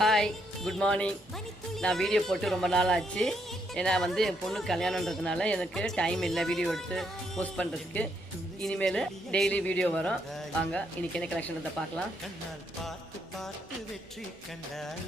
Hi, good morning. நான் video போட்டு ரொம்ப நாள் ஆச்சு. ஏன்னா வந்து என் பொண்ணு கல்யாணன்றதுனால எனக்கு டைம் இல்லை வீடியோ எடுத்து போஸ்ட் பண்ணுறதுக்கு. இனிமேல் டெய்லி வீடியோ வரும். வாங்க இன்றைக்கி என்ன கலெக்ஷன் பார்க்கலாம். கண்ணால் பார்த்து பார்த்து வெற்றி கண்டால்